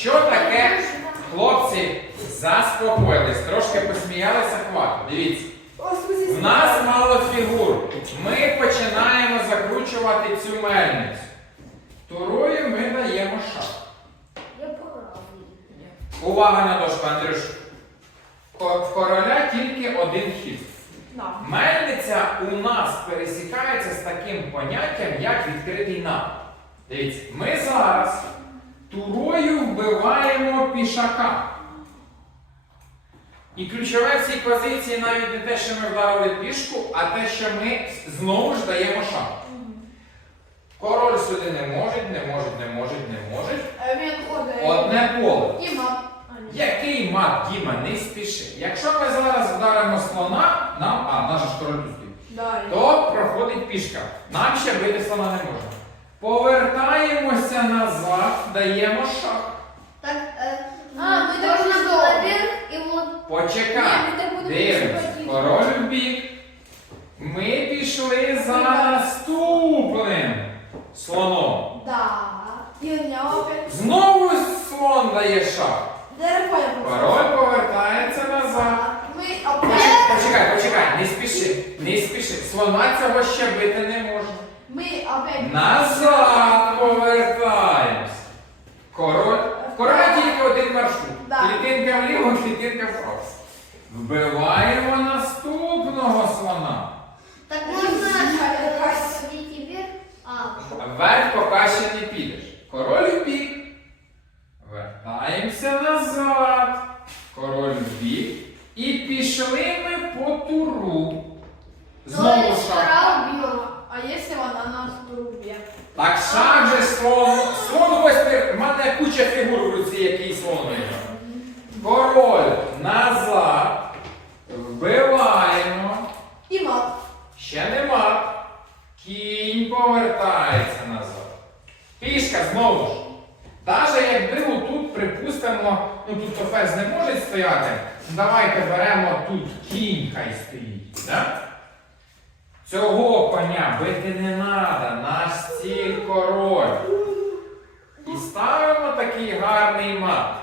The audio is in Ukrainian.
Що таке? Хлопці заспокоїлись, трошки посміялися хватить. Дивіться. У нас мало фігур. Ми починаємо закручувати цю мельницю. Турою ми даємо шаг. Увага на дошку, Андрюш. В короля тільки один хід. Мельниця у нас пересікається з таким поняттям, як відкритий напад. Дивіться, ми зараз турою вбиваємо пішака. І ключове в цій позиції навіть не те, що ми вдарили пішку, а те, що ми знову ж даємо шаг. Король сюди не може, не може, не може, не може. Одне поле. І мат. Який мат, Діма, не спіши. Якщо ми зараз вдаримо слона, нам, а наш ж король тут стоїть, то проходить пішка. Нам ще бити слона не можна. Даємо шаг. Так, е, А, ми так можна було зробимо. і от Почекай. Ні, ми так будемо чіпати. Король в бік. Ми пішли за наступним слоном. Да. І у нього опять. Знову слон дає шаг. Дерево. Король повертається назад. Ми Почекай, почекай, почекай, не спіши, не спіши. Слона цього ще бити не можна. Ми опять. Назад повертаємось. Король. В Короля тільки. Да. Клітинка вліво, клітинка вправо. Вбиваємо наступного слона. так можна е, вверх. А, Вверх поки ще не підеш. Король в бік. Вертаємося назад. Король в бік. І пішли ми по туру. Знову шаг. А якщо вона нас трубє? Так шаг же слон. Слон ось в мене куча фігур в руці, який слон виграв. Король назад. Вбиваємо. І мат. Ще нема. Кінь повертається назад. Пішка знову ж. Даже якби отут, припустимо, ну тут то не може стояти, давайте беремо тут кінь хай стоїть. Да? Цього коня бити не треба, наш ціль король. І ставимо такий гарний мат.